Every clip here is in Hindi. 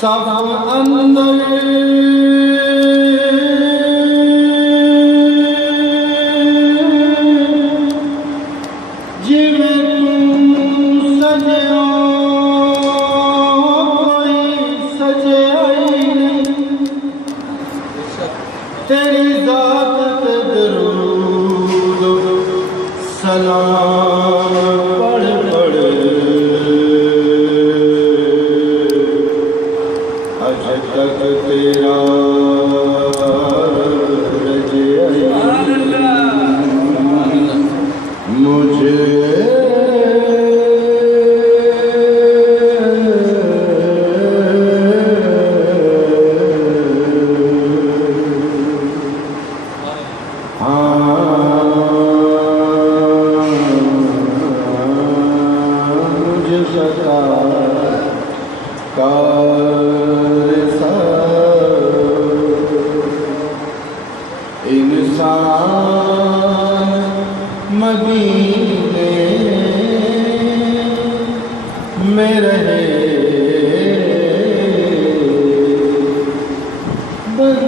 सब अंदर जिवें तू सजया कोई सजया ही नहीं। तेरी ज़ात पे दरूद सलाम पढ़ पढ़ अज तक तेरा मुझे सता इंसान मदीने में रहे बन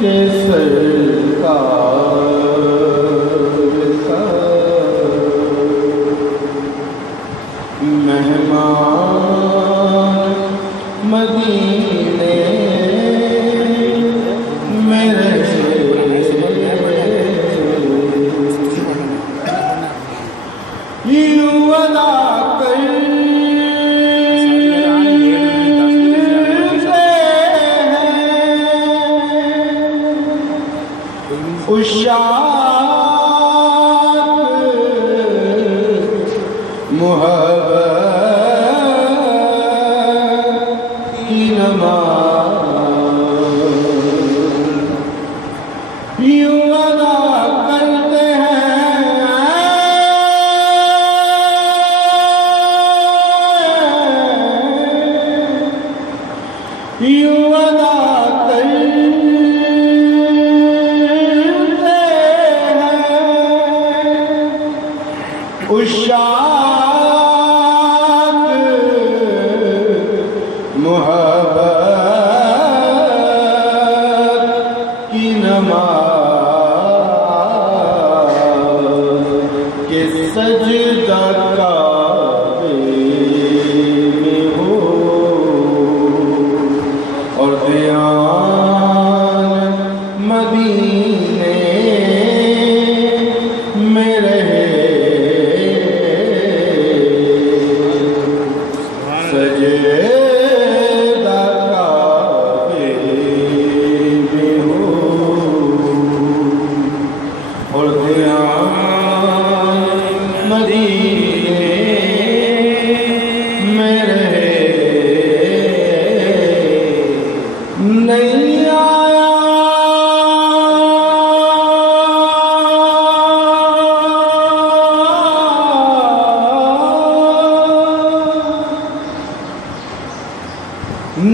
के सरकार मेहमान मदीने में रहे यूं अदा करते हैं उशाक मुहब्बत की नमाज़ यूं अदा करते हैं यूं अदा करते हैं उशाक मुहब्बत की नमाज़ के सजदा काबे में हो और ध्यान मदीने में रहे सजदा काबे में हो और ध्यान मदीने में रहे नहीं आया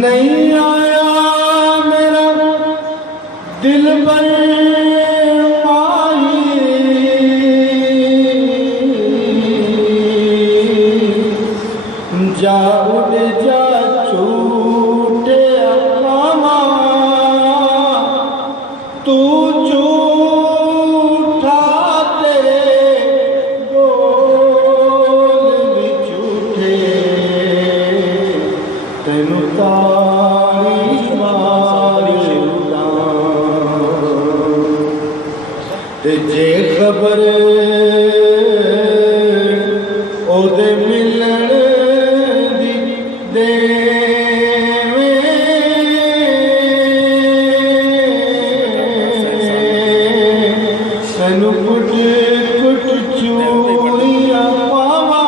नहीं आया मेरा दिल पर जा उड़ जा छूटे अकामा तू झूठा तेरे बोल भी झूठे तेनू तारी मारी ते जे खबर ओदे मिलन दी देवे तेनू कुट कुट चूड़ियां पावा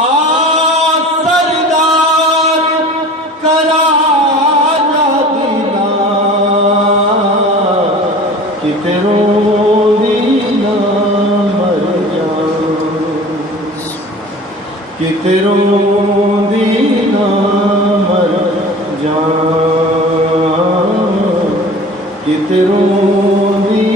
आ सरदार करा दीना किते रोंदी ना मर जाऊं किते रोंदी ना मर जाऊं किते रोंदी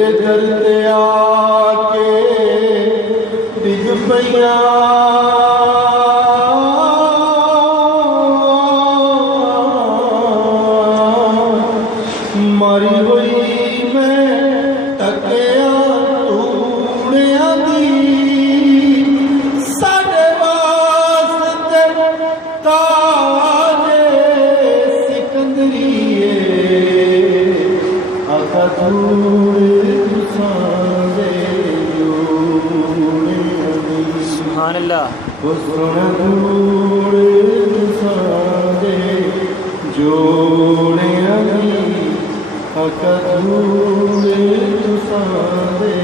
तेरे दर ते आके डिग पईया मारी हुई मैं तकिया तूड़िया दी साडे वास्ते ताजे सिकंदरीए आका तूड़े तुसांदे जोड़िया दी सुभान अल्लाह। सोना तूड़े तुसांदे जोड़िया दी आका तूड़े तुसांदे